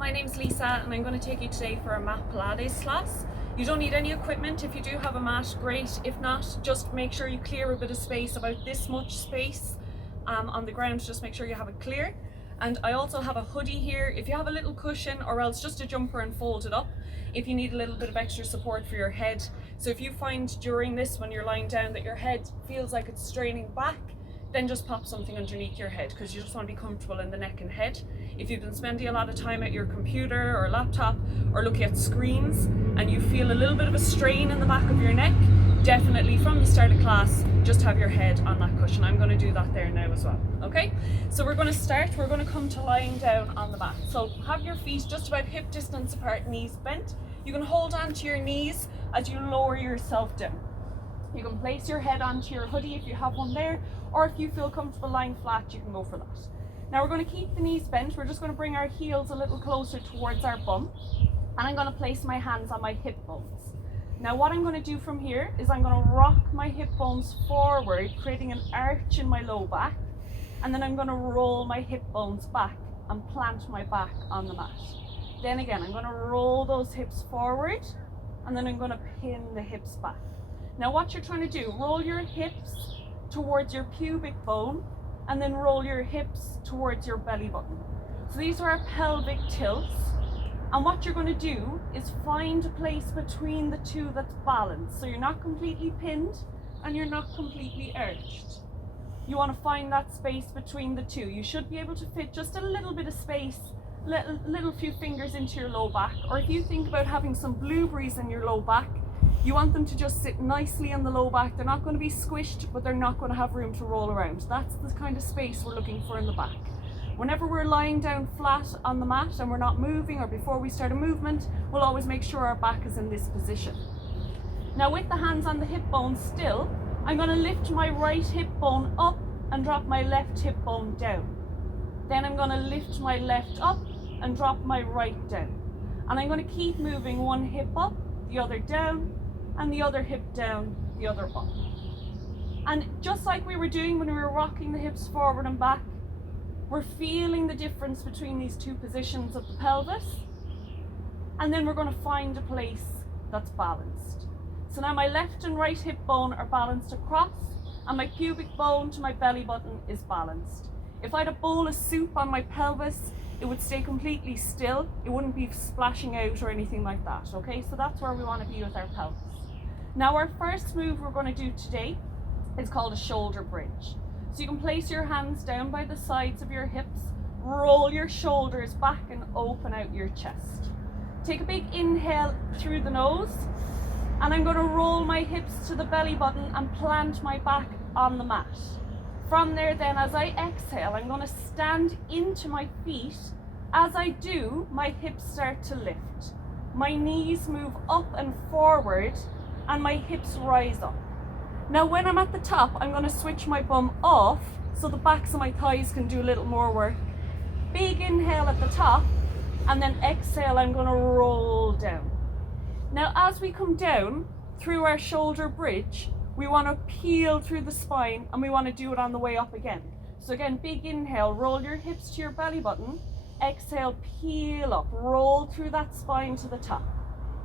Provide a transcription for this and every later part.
my name's Lisa and I'm going to take you today for a mat Pilates class. You don't need any equipment. If you do have a mat, great. If not, just make sure you clear a bit of space, about this much space on the ground. Just make sure you have it clear. And I also have a hoodie here. If you have a little cushion or else just a jumper and fold it up, if you need a little bit of extra support for your head. So if you find during this, when you're lying down, that your head feels like it's straining back, then just pop something underneath your head, because you just want to be comfortable in the neck and head. If you've been spending a lot of time at your computer or laptop or looking at screens and you feel a little bit of a strain in the back of your neck, definitely from the start of class, just have your head on that cushion. I'm going to do that there now as well. Okay, so we're going to start. We're going to come to lying down on the mat. So have your feet just about hip distance apart, knees bent. You can hold on to your knees as you lower yourself down. You can place your head onto your hoodie if you have one there, or if you feel comfortable lying flat, you can go for that. Now we're going to keep the knees bent. We're just going to bring our heels a little closer towards our bum, and I'm going to place my hands on my hip bones. Now what I'm going to do from here is I'm going to rock my hip bones forward, creating an arch in my low back, and then I'm going to roll my hip bones back and plant my back on the mat. Then again, I'm going to roll those hips forward, and then I'm going to pin the hips back. Now what you're trying to do, roll your hips towards your pubic bone and then roll your hips towards your belly button. So these are our pelvic tilts. And what you're going to do is find a place between the two that's balanced. So you're not completely pinned and you're not completely arched. You want to find that space between the two. You should be able to fit just a little bit of space, little few fingers into your low back. Or if you think about having some blueberries in your low back, you want them to just sit nicely on the low back. They're not going to be squished, but they're not going to have room to roll around. That's the kind of space we're looking for in the back. Whenever we're lying down flat on the mat and we're not moving, or before we start a movement, we'll always make sure our back is in this position. Now with the hands on the hip bone still, I'm going to lift my right hip bone up and drop my left hip bone down. Then I'm going to lift my left up and drop my right down. And I'm going to keep moving one hip up, the other down, and the other hip down, the other up. And just like we were doing when we were rocking the hips forward and back, we're feeling the difference between these two positions of the pelvis, and then we're going to find a place that's balanced. So now my left and right hip bone are balanced across, and my pubic bone to my belly button is balanced. If I had a bowl of soup on my pelvis, it would stay completely still. It wouldn't be splashing out or anything like that, okay? So that's where we want to be with our pelvis. Now our first move we're going to do today is called a shoulder bridge. So you can place your hands down by the sides of your hips, roll your shoulders back and open out your chest. Take a big inhale through the nose, and I'm going to roll my hips to the belly button and plant my back on the mat. From there then, as I exhale, I'm going to stand into my feet. As I do, my hips start to lift. My knees move up and forward, and my hips rise up. Now when I'm at the top, I'm going to switch my bum off so the backs of my thighs can do a little more work. Big inhale at the top, and then exhale, I'm going to roll down. Now as we come down through our shoulder bridge, we want to peel through the spine, and we want to do it on the way up again. So again, big inhale, roll your hips to your belly button. Exhale, peel up, roll through that spine to the top.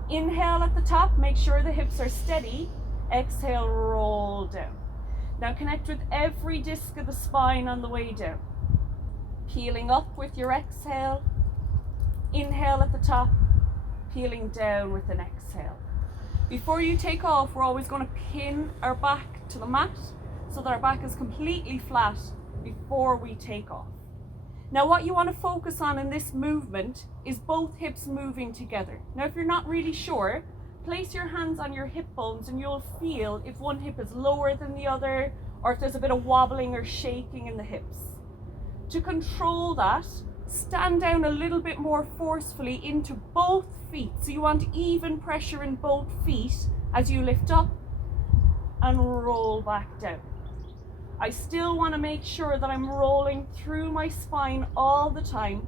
Inhale at the top, make sure the hips are steady. Exhale, roll down. Now connect with every disc of the spine on the way down. Peeling up with your exhale. Inhale at the top, peeling down with an exhale. Before you take off, we're always going to pin our back to the mat so that our back is completely flat before we take off. Now what you want to focus on in this movement is both hips moving together. Now if you're not really sure, place your hands on your hip bones and you'll feel if one hip is lower than the other, or if there's a bit of wobbling or shaking in the hips. To control that, stand down a little bit more forcefully into both feet. So you want even pressure in both feet as you lift up and roll back down. I still want to make sure that I'm rolling through my spine all the time.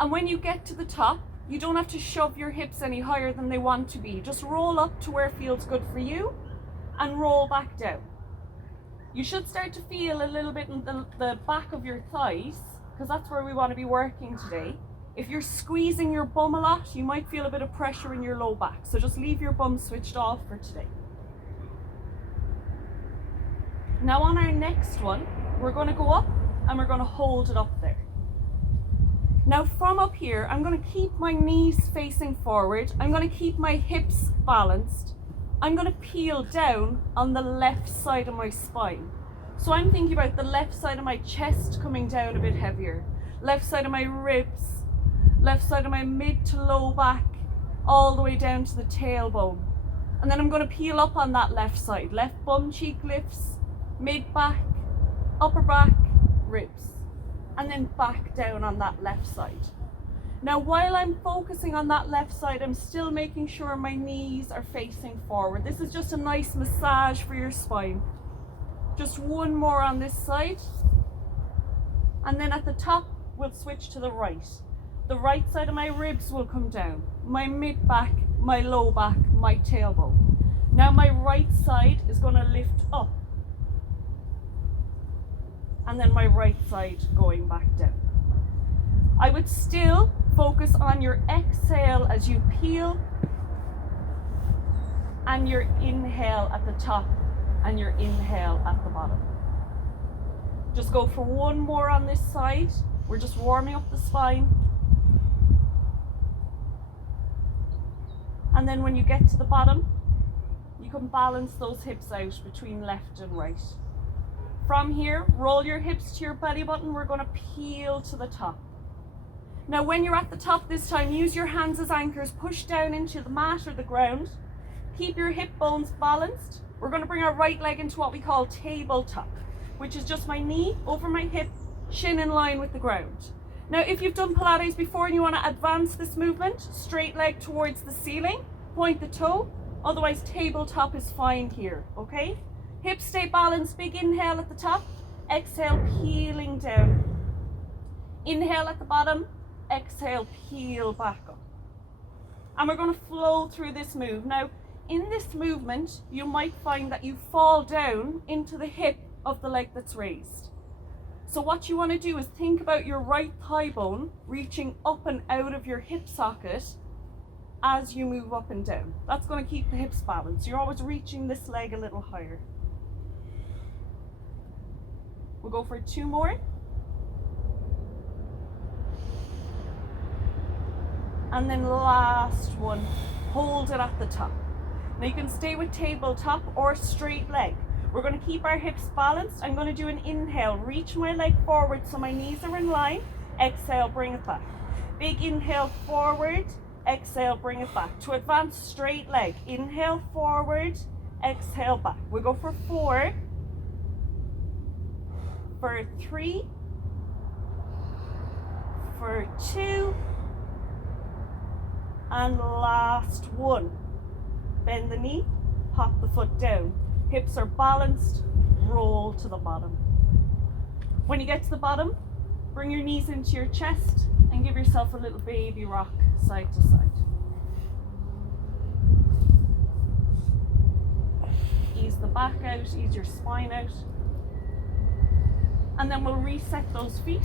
And when you get to the top, you don't have to shove your hips any higher than they want to be. Just roll up to where it feels good for you and roll back down. You should start to feel a little bit in the back of your thighs, because that's where we want to be working today. If you're squeezing your bum a lot, you might feel a bit of pressure in your low back. So just leave your bum switched off for today. Now on our next one, we're going to go up and we're going to hold it up there. Now from up here, I'm going to keep my knees facing forward. I'm going to keep my hips balanced. I'm going to peel down on the left side of my spine. So I'm thinking about the left side of my chest coming down a bit heavier, left side of my ribs, left side of my mid to low back, all the way down to the tailbone. And then I'm going to peel up on that left side. Left bum cheek lifts, mid back, upper back, ribs. And then back down on that left side. Now while I'm focusing on that left side, I'm still making sure my knees are facing forward. This is just a nice massage for your spine. Just one more on this side. And then at the top, we'll switch to the right. The right side of my ribs will come down. My mid back, my low back, my tailbone. Now my right side is going to lift up. And then my right side going back down. I would still focus on your exhale as you peel and your inhale at the top and your inhale at the bottom. Just go for one more on this side. We're just warming up the spine. And then when you get to the bottom, you can balance those hips out between left and right. From here, roll your hips to your belly button. We're going to peel to the top. Now when you're at the top this time, use your hands as anchors. Push down into the mat or the ground. Keep your hip bones balanced. We're going to bring our right leg into what we call tabletop, which is just my knee over my hip, shin in line with the ground. Now if you've done Pilates before and you want to advance this movement, straight leg towards the ceiling, point the toe. Otherwise tabletop is fine here, okay? Hips stay balanced, big inhale at the top, exhale peeling down. Inhale at the bottom, exhale peel back up. And we're going to flow through this move. Now, in this movement, you might find that you fall down into the hip of the leg that's raised. So what you want to do is think about your right thigh bone reaching up and out of your hip socket as you move up and down. That's going to keep the hips balanced. You're always reaching this leg a little higher. We'll go for two more. And then last one, hold it at the top. Now you can stay with tabletop or straight leg. We're going to keep our hips balanced. I'm going to do an inhale, reach my leg forward so my knees are in line. Exhale, bring it back. Big inhale forward, exhale, bring it back. To advance, straight leg, inhale forward, exhale back. We'll go for 4, for 3, for 2, and last one. Bend the knee, pop the foot down. Hips are balanced, roll to the bottom. When you get to the bottom, bring your knees into your chest and give yourself a little baby rock side to side. Ease the back out, ease your spine out. And then we'll reset those feet.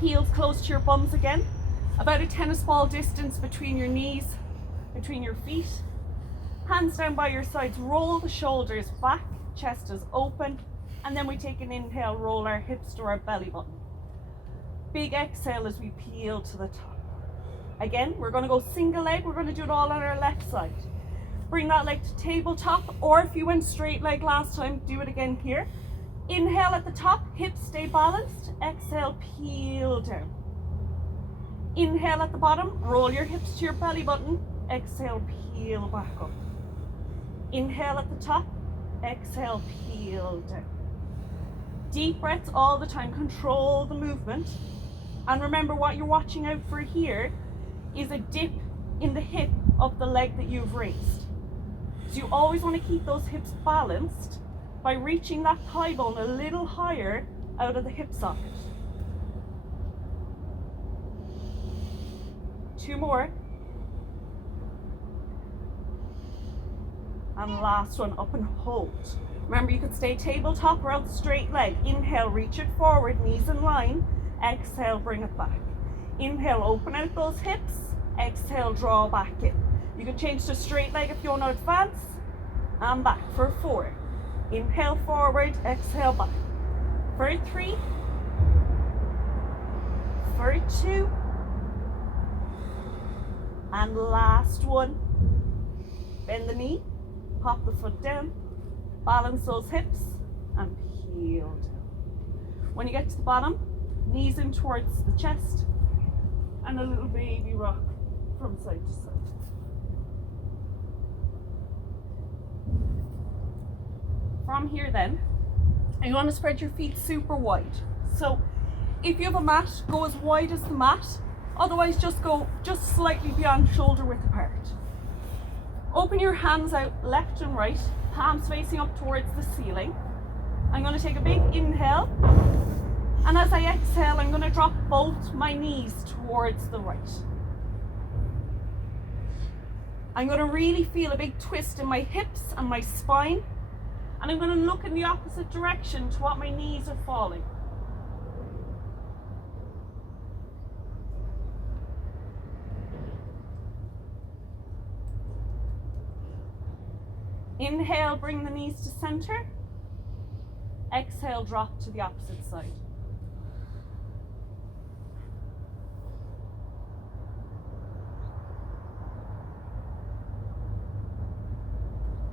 Heels close to your bums again. About a tennis ball distance between your knees, between your feet. Hands down by your sides, roll the shoulders back, chest is open. And then we take an inhale, roll our hips to our belly button. Big exhale as we peel to the top. Again, we're going to go single leg. We're going to do it all on our left side. Bring that leg to tabletop, or if you went straight leg last time, do it again here. Inhale at the top, hips stay balanced. Exhale, peel down. Inhale at the bottom, roll your hips to your belly button. Exhale, peel back up. Inhale at the top, exhale, peel down. Deep breaths all the time, control the movement. And remember, what you're watching out for here is a dip in the hip of the leg that you've raised. So you always want to keep those hips balanced by reaching that thigh bone a little higher out of the hip socket. 2 more. And last one, up and hold. Remember, you can stay tabletop or else straight leg. Inhale, reach it forward, knees in line. Exhale, bring it back. Inhale, open out those hips. Exhale, draw back in. You can change to straight leg if you want to advance. And back for 4. Inhale forward, exhale back. For 3. For 2. And last one. Bend the knee, pop the foot down, balance those hips, and peel down. When you get to the bottom, knees in towards the chest, and a little baby rock from side to side. From here then, you want to spread your feet super wide. So if you have a mat, go as wide as the mat. Otherwise, just go just slightly beyond shoulder width apart. Open your hands out left and right, palms facing up towards the ceiling. I'm going to take a big inhale. And as I exhale, I'm going to drop both my knees towards the right. I'm going to really feel a big twist in my hips and my spine. And I'm going to look in the opposite direction to what my knees are falling. Inhale, bring the knees to center. Exhale, drop to the opposite side.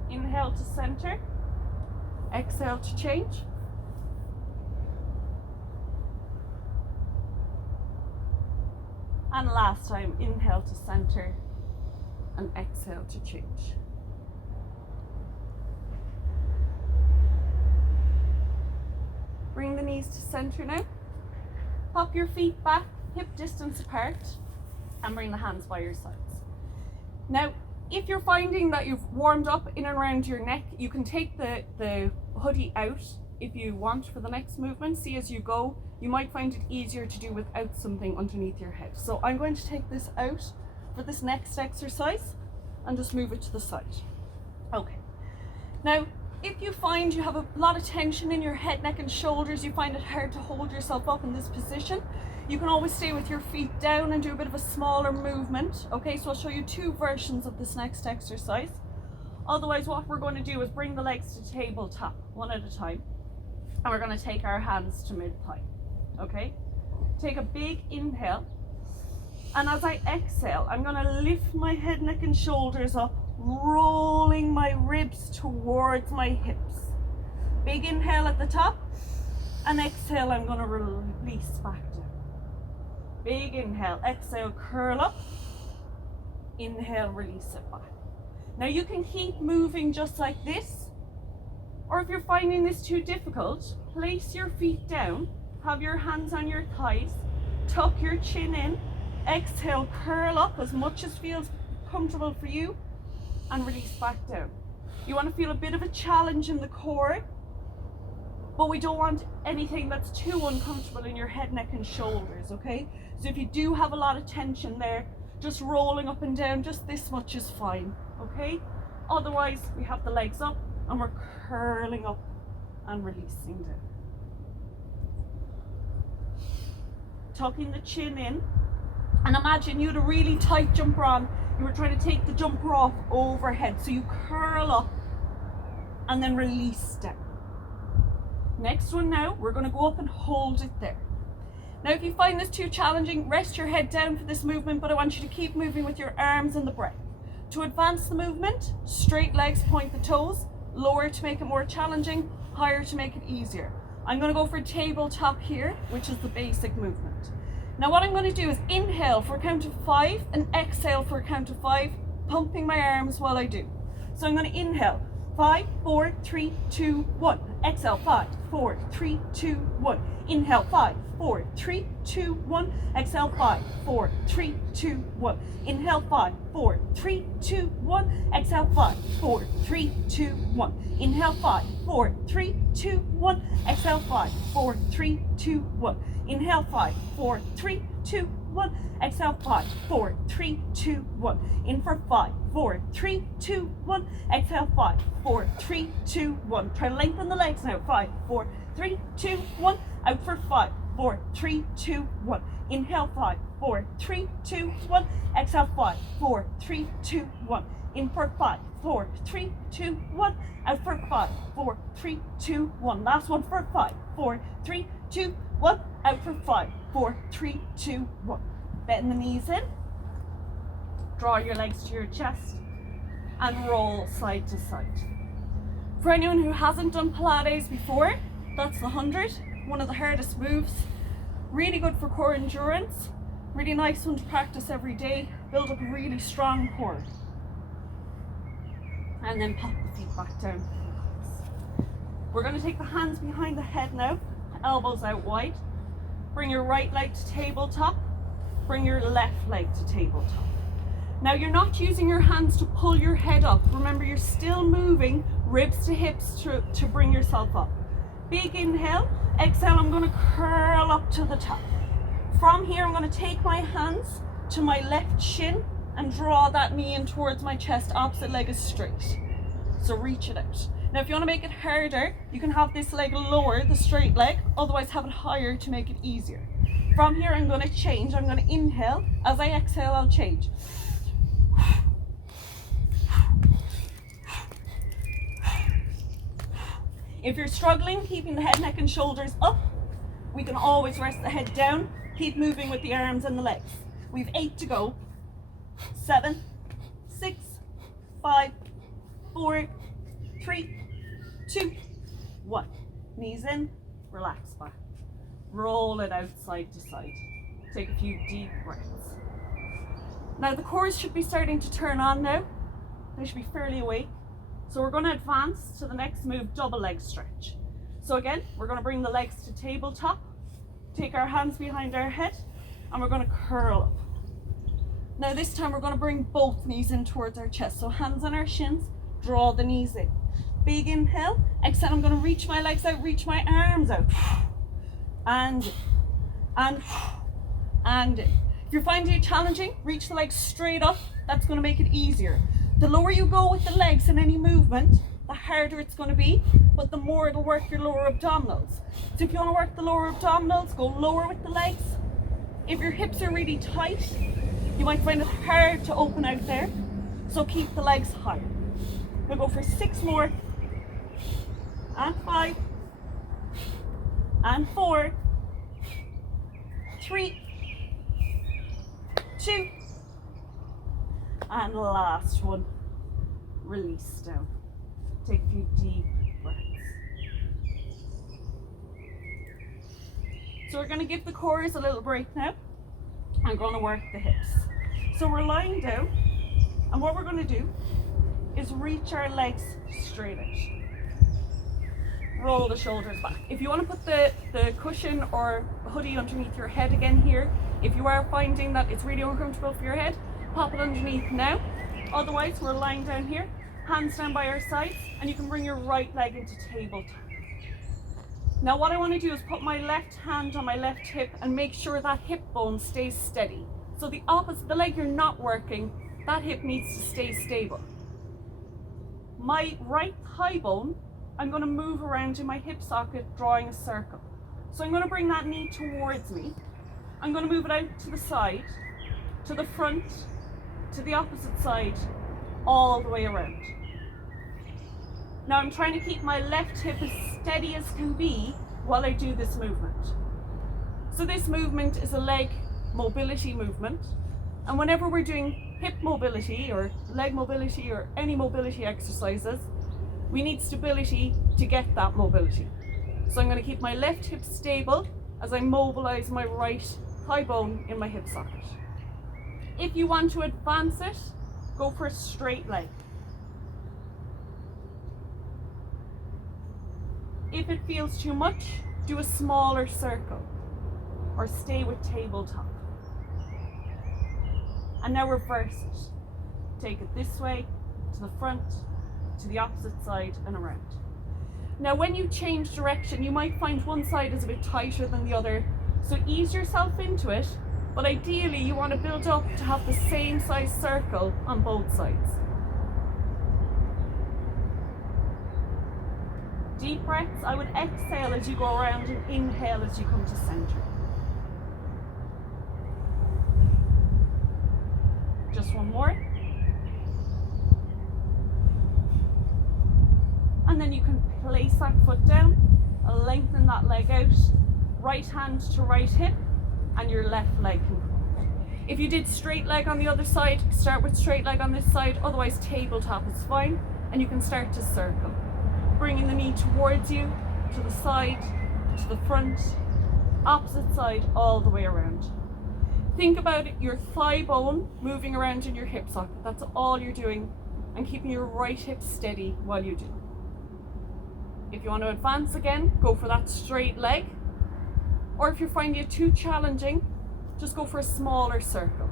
Inhale to center. Exhale to change. And last time, inhale to center and exhale to change. Bring the knees to center now. Pop your feet back, hip distance apart, and bring the hands by your sides. Now, if you're finding that you've warmed up in and around your neck, you can take the hoodie out if you want for the next movement. See as you go, you might find it easier to do without something underneath your head. So I'm going to take this out for this next exercise and just move it to the side. Okay. Now, if you find you have a lot of tension in your head, neck and shoulders, you find it hard to hold yourself up in this position, you can always stay with your feet down and do a bit of a smaller movement. Okay, so I'll show you 2 versions of this next exercise. Otherwise, what we're going to do is bring the legs to tabletop, one at a time. And we're going to take our hands to mid-thigh. Okay, take a big inhale. And as I exhale, I'm going to lift my head, neck and shoulders up, rolling my ribs towards my hips. Big inhale at the top, and exhale, I'm going to release back down. Big inhale, exhale, curl up, inhale, release it back. Now you can keep moving just like this, or if you're finding this too difficult, place your feet down, have your hands on your thighs, tuck your chin in, exhale, curl up as much as feels comfortable for you, and release back down. You want to feel a bit of a challenge in the core, but we don't want anything that's too uncomfortable in your head, neck and shoulders, okay? So if you do have a lot of tension there, just rolling up and down, just this much is fine, okay? Otherwise, we have the legs up and we're curling up and releasing down. Tucking the chin in, and imagine you had a really tight jumper on. You were trying to take the jumper off overhead, so you curl up and then release down. Next one now, we're going to go up and hold it there. Now if you find this too challenging, rest your head down for this movement, but I want you to keep moving with your arms and the breath. To advance the movement, straight legs, point the toes, lower to make it more challenging, higher to make it easier. I'm going to go for tabletop here, which is the basic movement. Now what I'm going to do is inhale for a count of 5 and exhale for a count of 5, pumping my arms while I do. So I'm going to inhale, 5, 4, 3, 2, 1. Exhale, 5, 4, 3, 2, 1. Inhale, 5, 4, 3, 2, 1. Exhale, 5, 4, 3, 2, 1. Inhale, 5, 4, 3, 2, 1. Exhale, 5, 4, 3, 2, 1. Inhale, 5, 4, 3, 2, 1. Exhale, 5, 4, 3, 2, 1. Inhale, 5, 4, 3, 2, 1. Exhale, 5, 4, 3, 2, 1. In for 5, 4, 3, 2, 1. Exhale, 5, 4, 3, 2, 1. Try to lengthen the legs now. 5, 4, 3, 2, 1. Out for 5, 4, 3, 2, 1. Inhale, 5, 4, 3, 2, 1. Exhale, 5, 4, 3, 2, 1. In for 5, 4, 3, 2, 1. Out for 5, 4, 3, 2, 1. Last one for 5, 4, 3, 2, 1. Out for 5, 4, 3, 2, 1. Bend the knees in. Draw your legs to your chest and roll side to side. For anyone who hasn't done Pilates before, that's the 100, one of the hardest moves. Really good for core endurance. Really nice one to practice every day. Build up a really strong core. And then pop the feet back down. We're going to take the hands behind the head now, elbows out wide. Bring your right leg to tabletop. Bring your left leg to tabletop. Now you're not using your hands to pull your head up. Remember, you're still moving ribs to hips to bring yourself up. Big inhale. Exhale, I'm going to curl up to the top. From here, I'm going to take my hands to my left shin and draw that knee in towards my chest. Opposite leg is straight. So reach it out. Now, if you want to make it harder, you can have this leg lower, the straight leg, otherwise have it higher to make it easier. From here, I'm going to change. I'm going to inhale. As I exhale, I'll change. If you're struggling keeping the head, neck and shoulders up, we can always rest the head down. Keep moving with the arms and the legs. We've 8 to go. 7, 6, 5, 4, 3, 2, 1. Knees in, relax back. Roll it out side to side. Take a few deep breaths. Now the cores should be starting to turn on now. They should be fairly awake. So we're going to advance to the next move, double leg stretch. So again, we're going to bring the legs to tabletop, take our hands behind our head, and we're going to curl up. Now this time we're going to bring both knees in towards our chest. So hands on our shins, draw the knees in. Big inhale. Exhale, I'm going to reach my legs out, reach my arms out. And if you're finding it challenging, reach the legs straight up. That's going to make it easier. The lower you go with the legs in any movement, the harder it's going to be, but the more it'll work your lower abdominals. So if you want to work the lower abdominals, go lower with the legs. If your hips are really tight, you might find it hard to open out there, so keep the legs higher. We'll go for 6 more, and 5, and 4, 3, 2, and last one. Release down. Take a few deep breaths. So we're going to give the cores a little break now. I'm going to work the hips. So we're lying down, and what we're going to do is reach our legs straight out. Roll the shoulders back. If you want to put the cushion or hoodie underneath your head again here, if you are finding that it's really uncomfortable for your head, pop it underneath now. Otherwise, we're lying down here, hands down by our sides, and you can bring your right leg into tabletop. Now what I want to do is put my left hand on my left hip and make sure that hip bone stays steady. So the opposite, the leg you're not working, that hip needs to stay stable. My right thigh bone, I'm going to move around in my hip socket, drawing a circle. So I'm going to bring that knee towards me. I'm going to move it out to the side, to the front, to the opposite side, all the way around. Now I'm trying to keep my left hip as steady as can be while I do this movement. So this movement is a leg mobility movement, and whenever we're doing hip mobility or leg mobility or any mobility exercises, we need stability to get that mobility. So I'm going to keep my left hip stable as I mobilize my right thigh bone in my hip socket. If you want to advance it, go for a straight leg. If it feels too much, do a smaller circle or stay with tabletop. And now reverse it. Take it this way, to the front, to the opposite side and around. Now when you change direction, you might find one side is a bit tighter than the other, so ease yourself into it, but ideally you want to build up to have the same size circle on both sides. Deep breaths. I would exhale as you go around and inhale as you come to center. Just one more. And then you can place that foot down, lengthen that leg out, right hand to right hip, and your left leg can come. If you did straight leg on the other side, start with straight leg on this side, otherwise tabletop is fine, and you can start to circle. Bringing the knee towards you, to the side, to the front, opposite side, all the way around. Think about it, your thigh bone moving around in your hip socket. That's all you're doing, and keeping your right hip steady while you do. If you want to advance again, go for that straight leg. Or if you're finding it too challenging, just go for a smaller circle.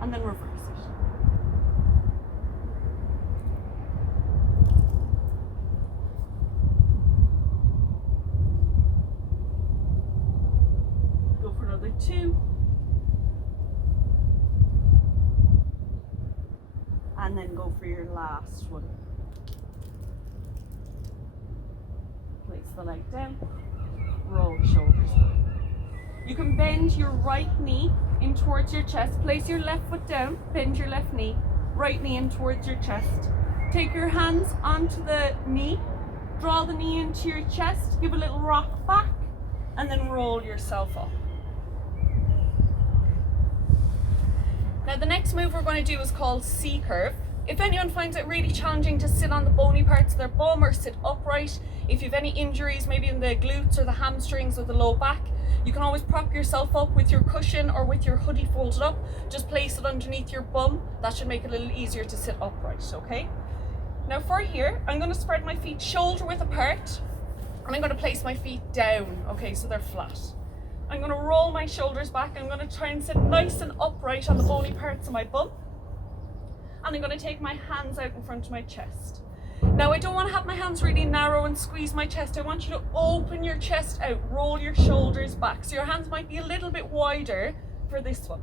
And then reverse it. Go for another 2. And then go for your last one. Place the leg down, roll the shoulders back. You can bend your right knee in towards your chest, place your left foot down, bend your left knee, right knee in towards your chest. Take your hands onto the knee, draw the knee into your chest, give a little rock back, and then roll yourself up. Now the next move we're going to do is called C-curve. If anyone finds it really challenging to sit on the bony parts of their bum or sit upright, if you have any injuries maybe in the glutes or the hamstrings or the low back, you can always prop yourself up with your cushion or with your hoodie folded up. Just place it underneath your bum. That should make it a little easier to sit upright, okay? Now for here, I'm going to spread my feet shoulder width apart, and I'm going to place my feet down, okay, so they're flat. I'm going to roll my shoulders back. I'm going to try and sit nice and upright on the bony parts of my bum. And I'm going to take my hands out in front of my chest. Now I don't want to have my hands really narrow and squeeze my chest. I want you to open your chest out, roll your shoulders back. So your hands might be a little bit wider for this one.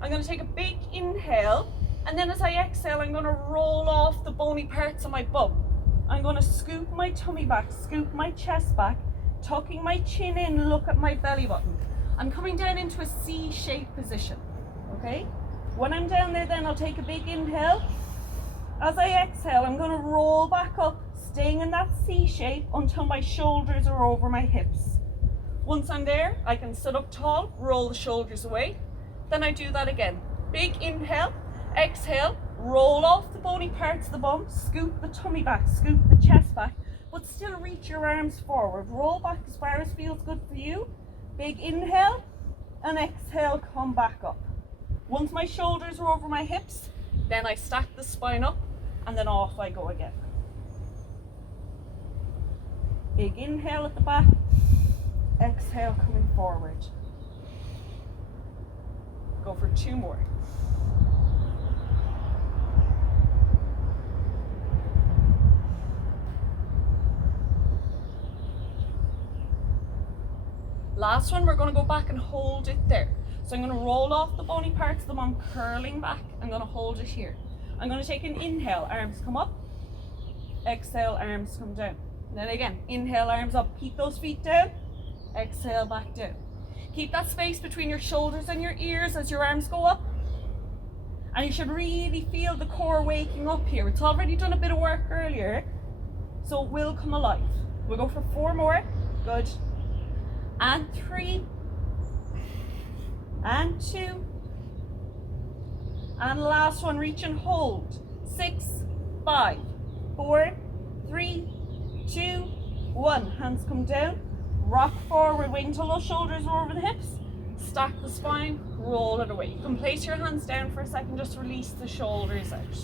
I'm going to take a big inhale, and then as I exhale, I'm going to roll off the bony parts of my bum. I'm going to scoop my tummy back, scoop my chest back, tucking my chin in, look at my belly button. I'm coming down into a C-shaped position, okay? When I'm down there, then I'll take a big inhale. As I exhale, I'm going to roll back up, staying in that C shape until my shoulders are over my hips. Once I'm there, I can sit up tall, roll the shoulders away. Then I do that again. Big inhale, exhale, roll off the bony parts of the bum, scoop the tummy back, scoop the chest back, but still reach your arms forward. Roll back as far as feels good for you. Big inhale, and exhale, come back up. Once my shoulders are over my hips, then I stack the spine up, and then off I go again. Big inhale at the back, exhale coming forward. Go for 2 more. Last one, we're going to go back and hold it there. So I'm going to roll off the bony parts of the bum, curling back. I'm going to hold it here. I'm going to take an inhale, arms come up. Exhale, arms come down. And then again, inhale, arms up. Keep those feet down. Exhale, back down. Keep that space between your shoulders and your ears as your arms go up. And you should really feel the core waking up here. It's already done a bit of work earlier, so it will come alive. We'll go for 4 more. Good. And 3. And 2. And last one, reach and hold. 6, 5, 4, 3, 2, 1. Hands come down. Rock forward, wait until those shoulders are over the hips. Stack the spine, roll it away. You can place your hands down for a second, just release the shoulders out.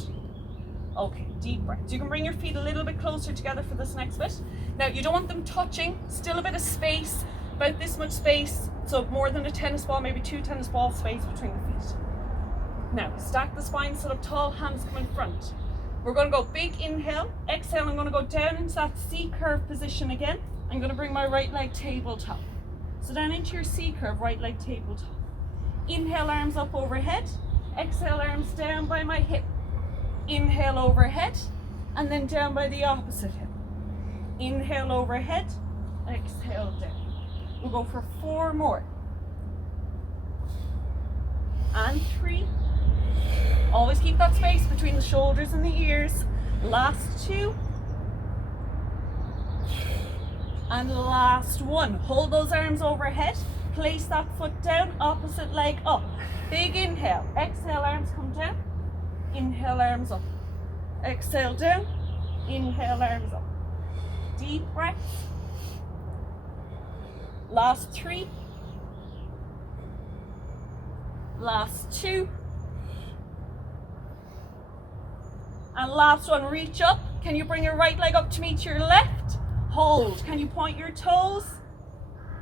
Okay, deep breaths. You can bring your feet a little bit closer together for this next bit. Now, you don't want them touching, still a bit of space, about this much space, so more than a tennis ball, maybe 2 tennis ball space between the feet. Now, stack the spine, sit up tall, hands come in front. We're going to go big inhale, exhale, I'm going to go down into that C-curve position again. I'm going to bring my right leg tabletop. So down into your C-curve, right leg tabletop. Inhale, arms up overhead. Exhale, arms down by my hip. Inhale overhead, and then down by the opposite hip. Inhale overhead, exhale down. We'll go for 4 more. And 3. Always keep that space between the shoulders and the ears. Last 2. And last 1. Hold those arms overhead. Place that foot down, opposite leg up. Big inhale. Exhale, arms come down. Inhale, arms up. Exhale, down. Inhale, arms up. Deep breaths. Last 3. Last 2. And last 1, reach up. Can you bring your right leg up to meet your left? Hold. Can you point your toes?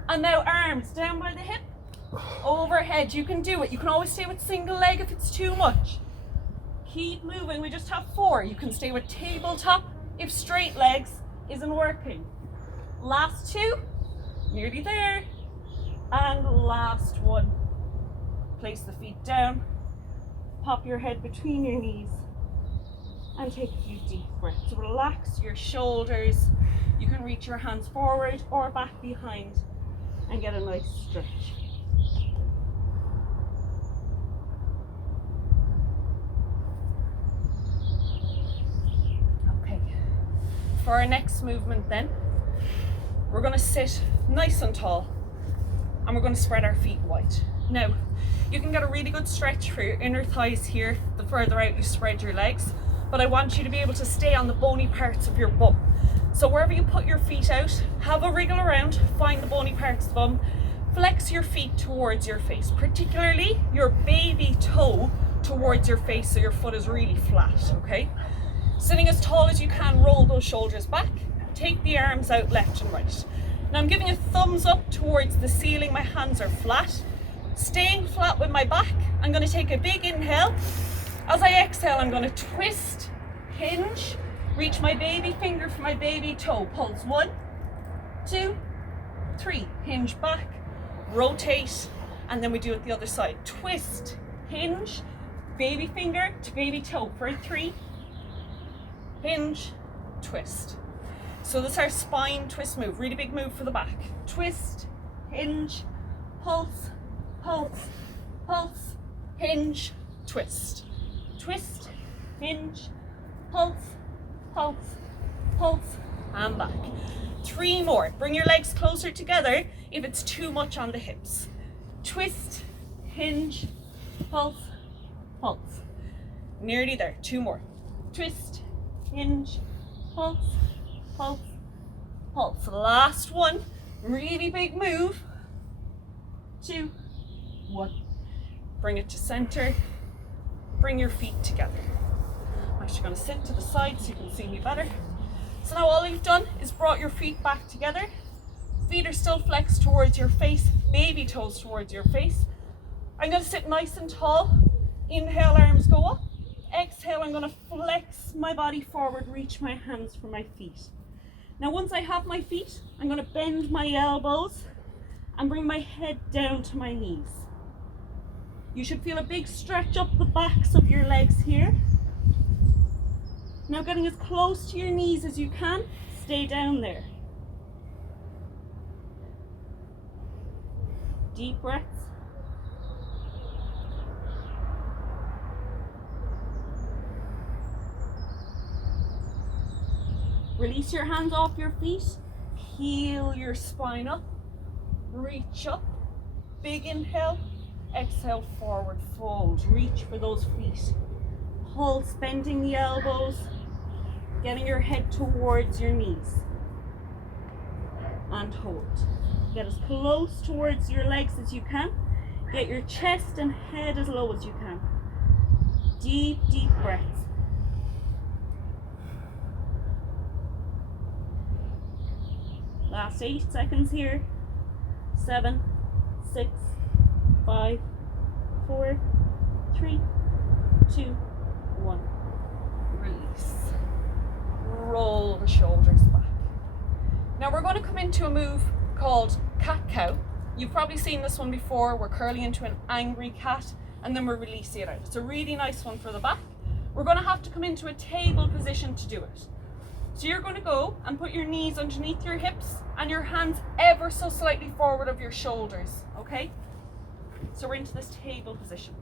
And now arms down by the hip. Overhead, you can do it. You can always stay with single leg if it's too much. Keep moving, we just have 4. You can stay with tabletop if straight legs isn't working. Last 2, nearly there. And last 1. Place the feet down, pop your head between your knees, and take a few deep breaths. Relax your shoulders. You can reach your hands forward or back behind and get a nice stretch. Okay, for our next movement then, we're going to sit nice and tall and we're going to spread our feet wide. Now, you can get a really good stretch for your inner thighs here the further out you spread your legs, but I want you to be able to stay on the bony parts of your bum. So wherever you put your feet out, have a wriggle around, find the bony parts of the bum, flex your feet towards your face, particularly your baby toe towards your face so your foot is really flat, okay? Sitting as tall as you can, roll those shoulders back, take the arms out left and right. Now I'm giving a thumbs up towards the ceiling, my hands are flat. Staying flat with my back, I'm going to take a big inhale. As I exhale, I'm going to twist, hinge, reach my baby finger for my baby toe. Pulse 1, 2, 3. Hinge back, rotate, and then we do it the other side. Twist, hinge, baby finger to baby toe for 3. Hinge, twist. So this is our spine twist move. Really big move for the back. Twist, hinge, pulse, pulse, pulse, hinge, twist. Twist, hinge, pulse, pulse, pulse, and back. 3 more. Bring your legs closer together if it's too much on the hips. Twist, hinge, pulse, pulse. Nearly there. 2 more. Twist, hinge, pulse, pulse, pulse. Last 1. Really big move. 2, 1. Bring it to center. Bring your feet together. I'm actually going to sit to the side so you can see me better. So now all you've done is brought your feet back together. Feet are still flexed towards your face, baby toes towards your face. I'm going to sit nice and tall. Inhale, arms go up. Exhale, I'm going to flex my body forward, reach my hands for my feet. Now once I have my feet, I'm going to bend my elbows and bring my head down to my knees. You should feel a big stretch up the backs of your legs here. Now getting as close to your knees as you can, stay down there. Deep breaths. Release your hands off your feet, heel your spine up, reach up, big inhale, exhale, forward fold, reach for those feet. Pulse, bending the elbows, getting your head towards your knees. And hold. Get as close towards your legs as you can. Get your chest and head as low as you can. Deep, deep breaths. Last 8 seconds here. 7, 6, 5, 4, 3, 2, 1. Release. the shoulders back. Now we're going to come into a move called cat-cow. You've probably seen this one before. We're curling into an angry cat and then we're releasing it out. It's a really nice one for the back. We're going to have to come into a table position to do it. So you're going to go and put your knees underneath your hips and your hands ever so slightly forward of your shoulders, okay? So we're into this table position.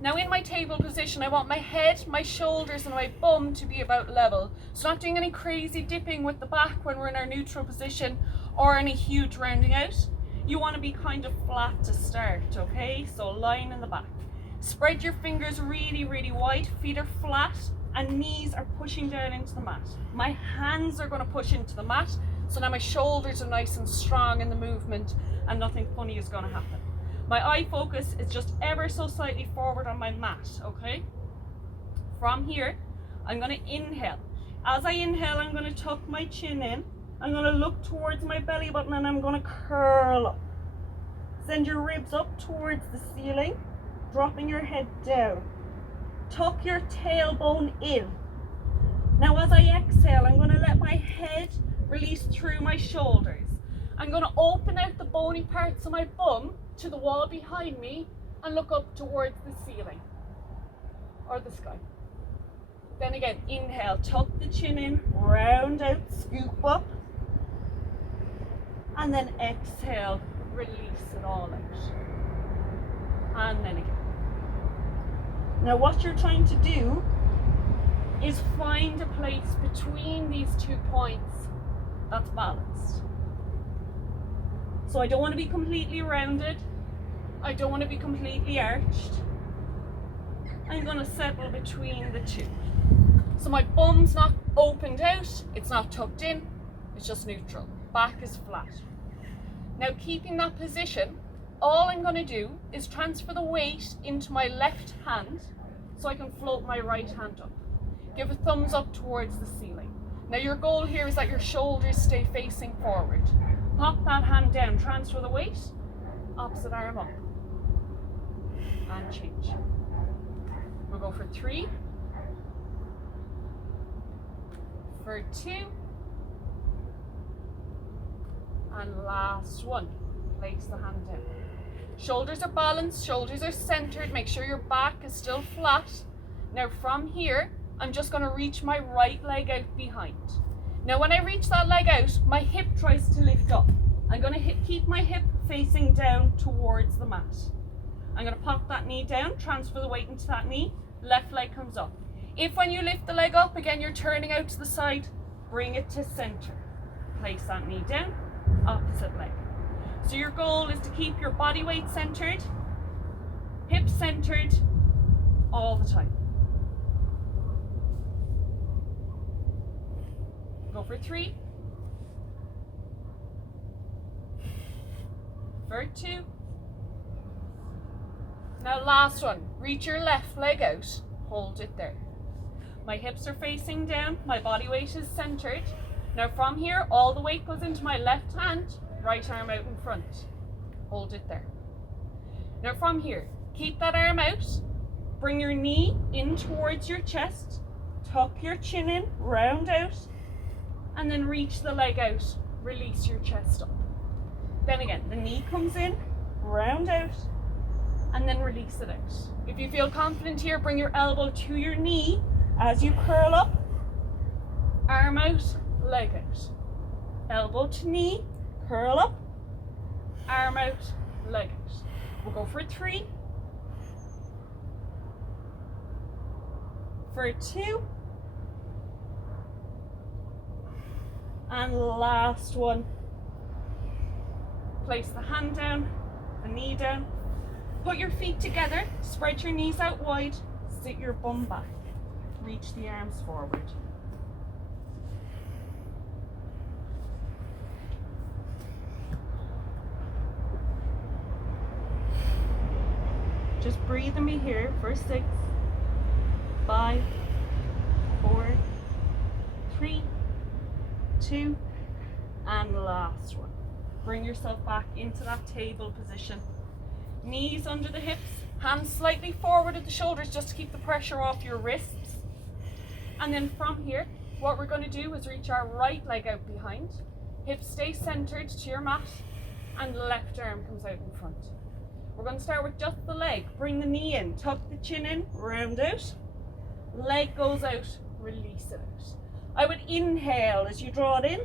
Now in my table position, I want my head, my shoulders and my bum to be about level. So not doing any crazy dipping with the back when we're in our neutral position or any huge rounding out. You want to be kind of flat to start, okay? So line in the back. Spread your fingers really, really wide, feet are flat and knees are pushing down into the mat. My hands are going to push into the mat, so now my shoulders are nice and strong in the movement and nothing funny is going to happen. My eye focus is just ever so slightly forward on my mat, okay? From here, I'm going to inhale. As I inhale, I'm going to tuck my chin in. I'm going to look towards my belly button and I'm going to curl up. Send your ribs up towards the ceiling, dropping your head down. Tuck your tailbone in. Now as I exhale, I'm going to let my head release through my shoulders. I'm going to open out the bony parts of my bum to the wall behind me and look up towards the ceiling or the sky. Then again, inhale, tuck the chin in, round out, scoop up. And then exhale, release it all out. And then again. Now what you're trying to do is find a place between these 2 points that's balanced. So I don't want to be completely rounded. I don't want to be completely arched. I'm going to settle between the two. So my bum's not opened out, it's not tucked in, it's just neutral. Back is flat. Now keeping that position, all I'm going to do is transfer the weight into my left hand so I can float my right hand up. Give a thumbs up towards the ceiling. Now your goal here is that your shoulders stay facing forward. Pop that hand down, transfer the weight, opposite arm up. And change. We'll go for 3, for 2, and last one. Place the hand down. Shoulders are balanced, shoulders are centered. Make sure your back is still flat. Now from here, I'm just going to reach my right leg out behind. Now when I reach that leg out, my hip tries to lift up. I'm going to keep my hip facing down towards the mat. I'm going to pop that knee down, transfer the weight into that knee, left leg comes up. If when you lift the leg up, again you're turning out to the side, bring it to center. Place that knee down, opposite leg. So your goal is to keep your body weight centered, hips centered, all the time. Go for 3, for 2. Now last one, reach your left leg out, hold it there. My hips are facing down, my body weight is centered. Now from here, all the weight goes into my left hand, right arm out in front. Hold it there. Now from here, keep that arm out, bring your knee in towards your chest, tuck your chin in, round out, and then reach the leg out, release your chest up. Then again, the knee comes in, round out, and then release it out. If you feel confident here, bring your elbow to your knee as you curl up, arm out, leg out. Elbow to knee, curl up, arm out, leg out. We'll go for 3, for 2, and last one. Place the hand down, the knee down. Put your feet together, spread your knees out wide, sit your bum back. Reach the arms forward. Just breathe in me here for 6, 5, 4, 3, 2, and last one. Bring yourself back into that table position. Knees under the hips, hands slightly forward at the shoulders just to keep the pressure off your wrists. And then from here, what we're going to do is reach our right leg out behind. Hips stay centered to your mat. and the left arm comes out in front. We're going to start with just the leg. Bring the knee in, tuck the chin in, round out. Leg goes out, release it out. I would inhale as you draw it in,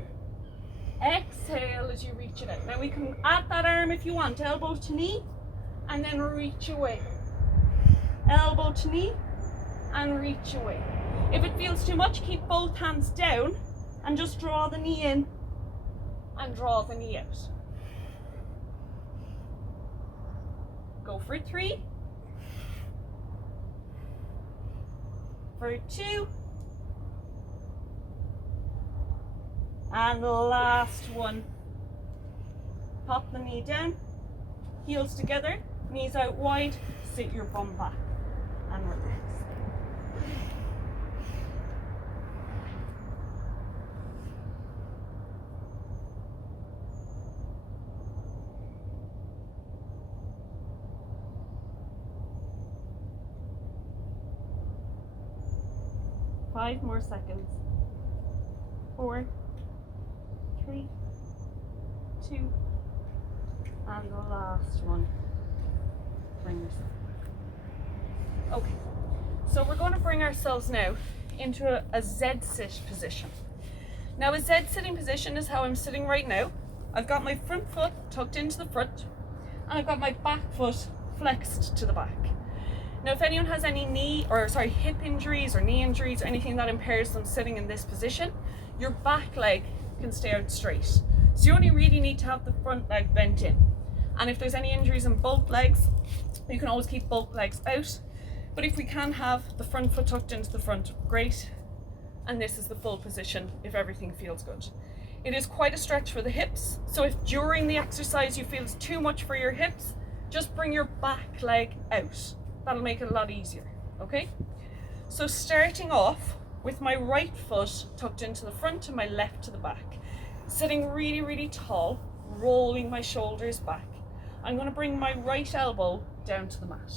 exhale as you reach it out. Now we can add that arm if you want, elbow to knee, and then reach away. Elbow to knee, and reach away. If it feels too much, keep both hands down and just draw the knee in and draw the knee out. Go for 3, for 2, and the last one. Pop the knee down, heels together, knees out wide, sit your bum back and relax. Five more seconds. 4, 3, 2, and the last one. Bring yourself. Okay, so we're going to bring ourselves now into a Zed Sit position. Now a Zed sitting position is how I'm sitting right now. I've got my front foot tucked into the front, and I've got my back foot flexed to the back. Now if anyone has any hip injuries or knee injuries or anything that impairs them sitting in this position, your back leg can stay out straight. So you only really need to have the front leg bent in. And if there's any injuries in both legs, you can always keep both legs out. But if we can have the front foot tucked into the front, great. And this is the full position if everything feels good. It is quite a stretch for the hips. So if during the exercise you feel it's too much for your hips, just bring your back leg out. That'll make it a lot easier, okay? So starting off with my right foot tucked into the front and my left to the back. Sitting really, really tall, rolling my shoulders back. I'm gonna bring my right elbow down to the mat.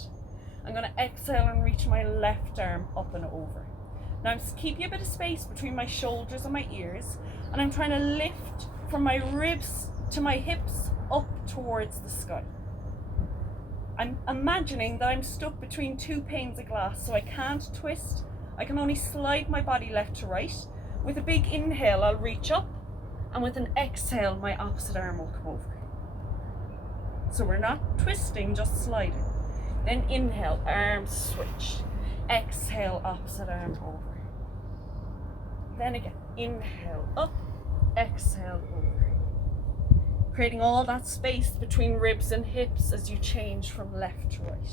I'm gonna exhale and reach my left arm up and over. Now I'm just keeping a bit of space between my shoulders and my ears, and I'm trying to lift from my ribs to my hips up towards the sky. I'm imagining that I'm stuck between 2 panes of glass, so I can't twist. I can only slide my body left to right. With a big inhale, I'll reach up, and with an exhale, my opposite arm will come over. So we're not twisting, just sliding. Then inhale, arms switch. Exhale, opposite arm over. Then again, inhale up, exhale over. Creating all that space between ribs and hips as you change from left to right.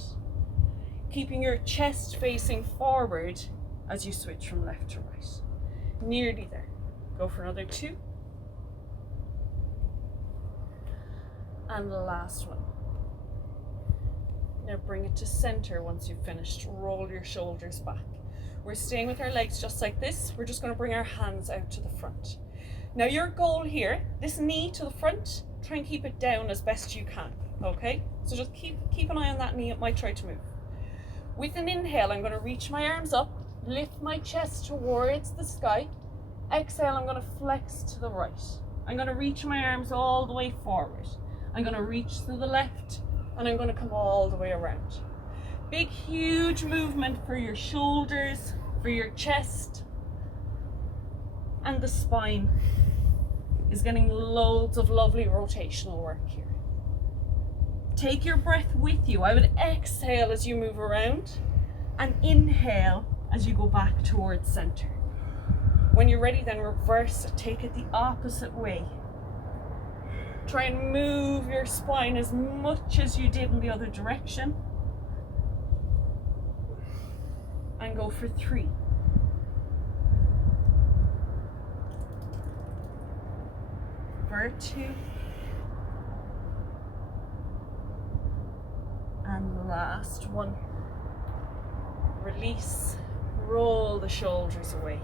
Keeping your chest facing forward as you switch from left to right. Nearly there. Go for another 2. And the last one. Now bring it to center once you've finished. Roll your shoulders back. We're staying with our legs just like this. We're just going to bring our hands out to the front. Now your goal here, this knee to the front, try and keep it down as best you can, okay? So just keep an eye on that knee, it might try to move. With an inhale, I'm going to reach my arms up, lift my chest towards the sky. Exhale, I'm going to flex to the right. I'm going to reach my arms all the way forward. I'm going to reach to the left, and I'm going to come all the way around. Big, huge movement for your shoulders, for your chest, and the spine is getting loads of lovely rotational work here. Take your breath with you. I would exhale as you move around and inhale as you go back towards center. When you're ready, then reverse it. Take it the opposite way. Try and move your spine as much as you did in the other direction. And go for 3. For 2. And the last one. Release. Roll the shoulders away.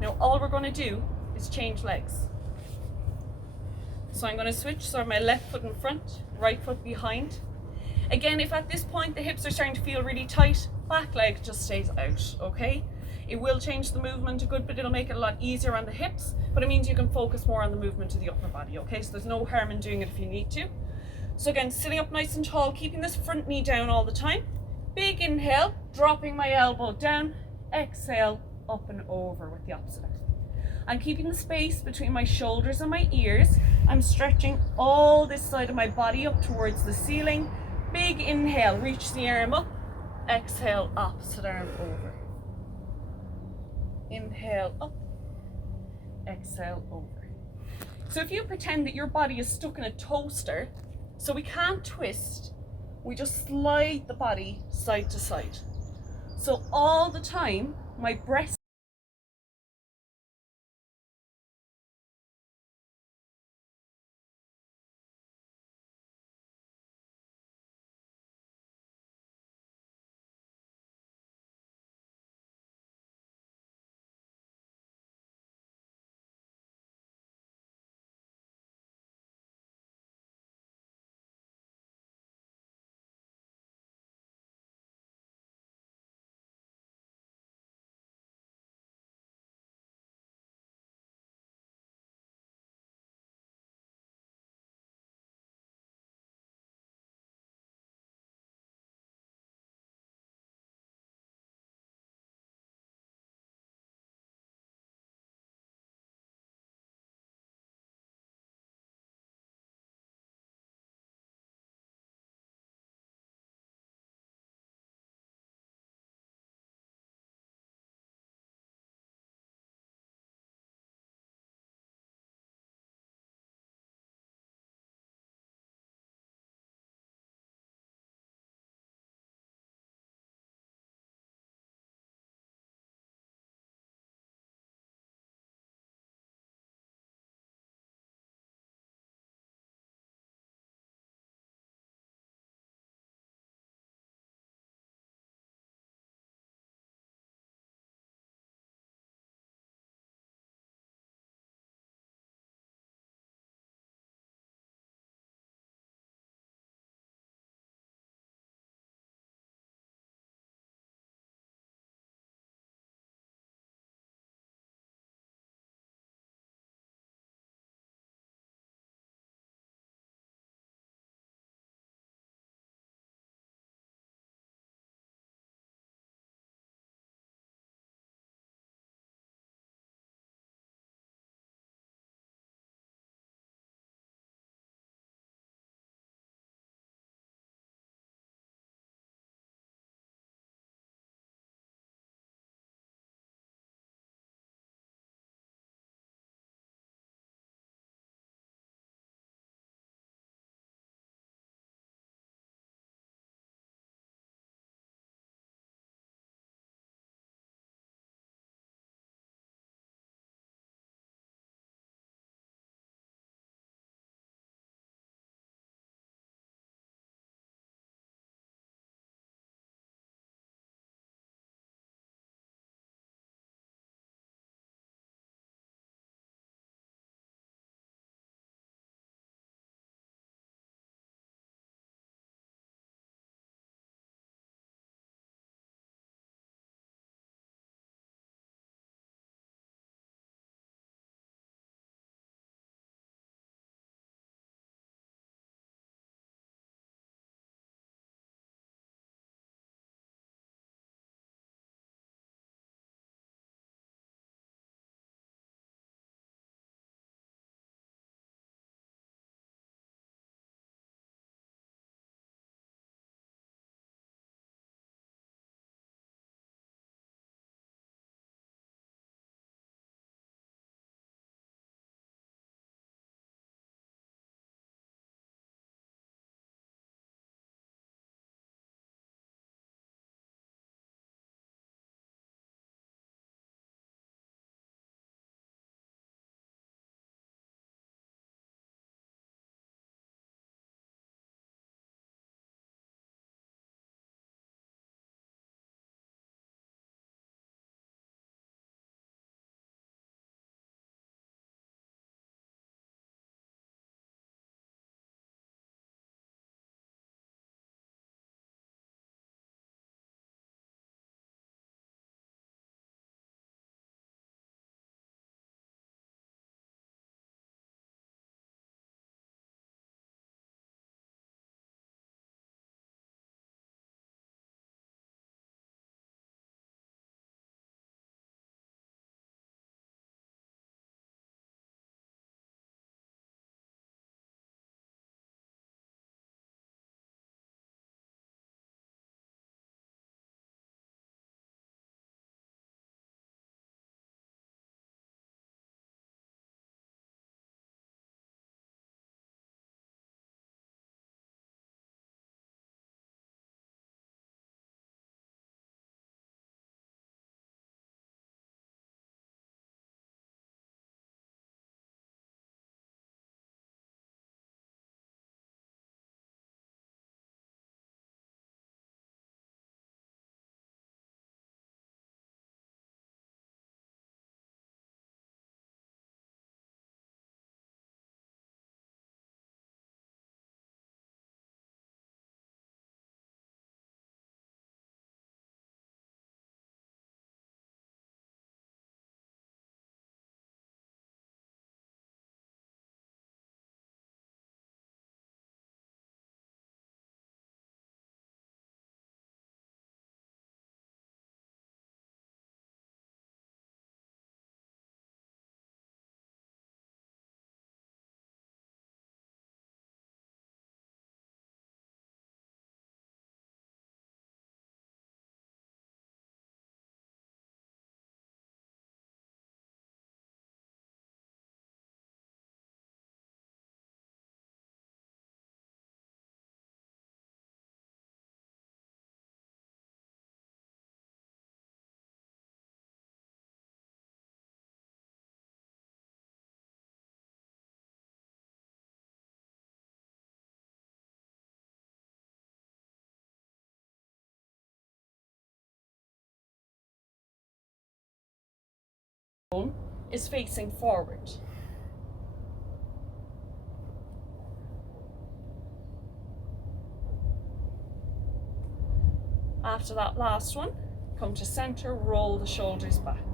Now all we're going to do is change legs. So I'm going to switch, so my left foot in front, right foot behind. Again, if at this point the hips are starting to feel really tight, back leg just stays out, okay? It will change the movement a good bit. It'll make it a lot easier on the hips, but it means you can focus more on the movement of the upper body, okay? So there's no harm in doing it if you need to. So again, sitting up nice and tall, keeping this front knee down all the time. Big inhale, dropping my elbow down. Exhale, up and over with the opposite arm. I'm keeping the space between my shoulders and my ears. I'm stretching all this side of my body up towards the ceiling. Big inhale, reach the arm up. Exhale, opposite arm over. Inhale up. Exhale over. So if you pretend that your body is stuck in a toaster, so we can't twist, we just slide the body side to side. So all the time, my breast is facing forward. After that last one, come to center, roll the shoulders back.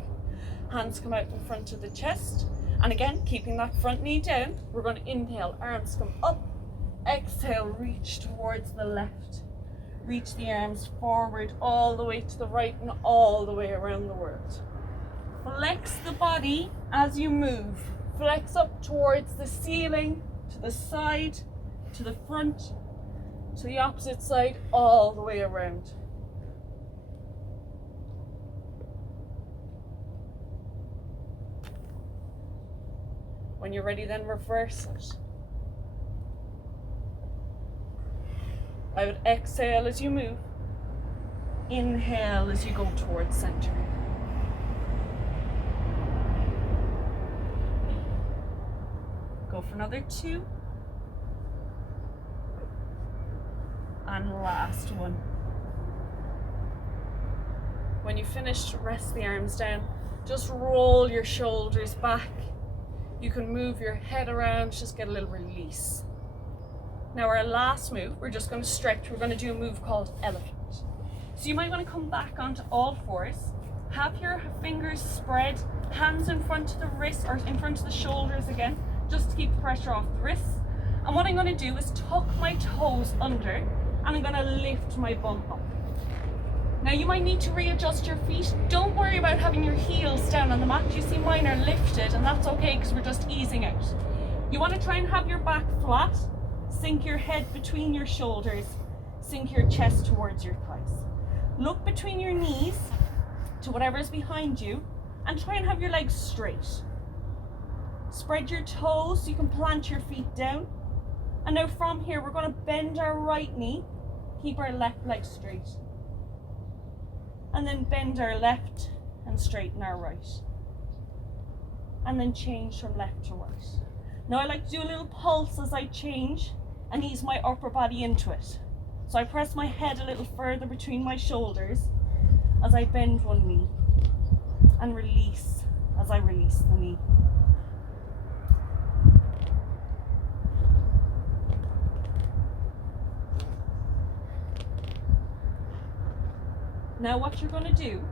Hands come out in front of the chest. And again, keeping that front knee down, we're going to inhale, arms come up. Exhale, reach towards the left. Reach the arms forward all the way to the right and all the way around the world. Flex the body as you move. Flex up towards the ceiling, to the side, to the front, to the opposite side, all the way around. When you're ready, then reverse it. I would exhale as you move. Inhale as you go towards center. Go for another 2. And last one. When you finish, rest the arms down. Just roll your shoulders back. You can move your head around, just get a little release. Now our last move, we're just going to stretch. We're going to do a move called elephant. So you might want to come back onto all fours. Have your fingers spread, hands in front of the wrists or in front of the shoulders again, just to keep the pressure off the wrists. And what I'm going to do is tuck my toes under and I'm going to lift my bum up. Now you might need to readjust your feet. Don't worry about having your heels down on the mat. You see mine are lifted and that's okay because we're just easing out. You want to try and have your back flat. Sink your head between your shoulders. Sink your chest towards your thighs. Look between your knees to whatever is behind you and try and have your legs straight. Spread your toes so you can plant your feet down. And now from here we're going to bend our right knee. Keep our left leg straight. And then bend our left and straighten our right. And then change from left to right. Now I like to do a little pulse as I change and ease my upper body into it. So I press my head a little further between my shoulders as I bend one knee and release as I release the knee. Now what you're going to do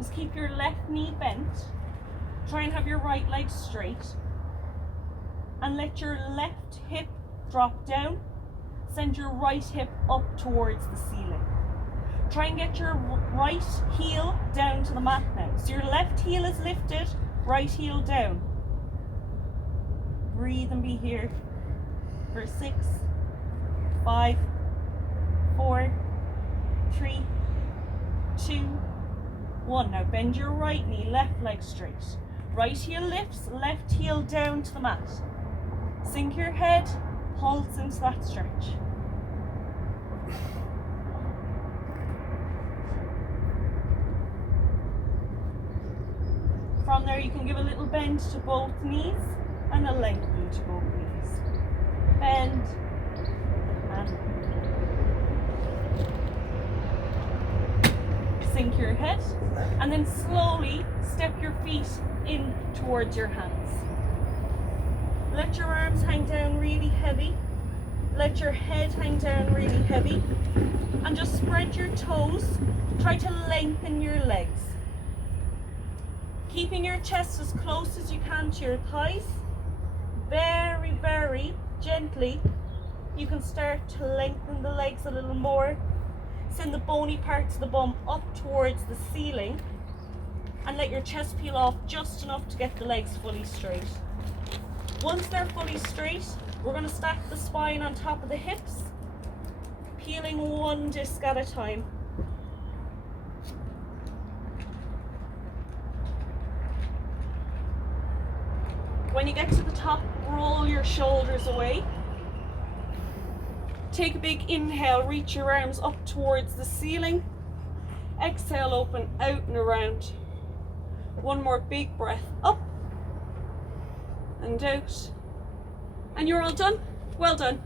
is keep your left knee bent, try and have your right leg straight, and let your left hip drop down, send your right hip up towards the ceiling. Try and get your right heel down to the mat now. So your left heel is lifted, right heel down. Breathe and be here for 6, 5, 4, 3, 2, 1. Now bend your right knee, left leg straight. Right heel lifts, left heel down to the mat. Sink your head, pulse into that stretch. From there you can give a little bend to both knees and a lengthen to both knees. Bend and sink your head and then slowly step your feet in towards your hands. Let your arms hang down really heavy. Let your head hang down really heavy. And just spread your toes. Try to lengthen your legs. Keeping your chest as close as you can to your thighs. Very, very gently, you can start to lengthen the legs a little more. Send the bony parts of the bum up towards the ceiling and let your chest peel off just enough to get the legs fully straight. Once they're fully straight, we're going to stack the spine on top of the hips, peeling one disc at a time. When you get to the top, roll your shoulders away. Take a big inhale, reach your arms up towards the ceiling. Exhale, open out and around. One more big breath up and out. And you're all done. Well done.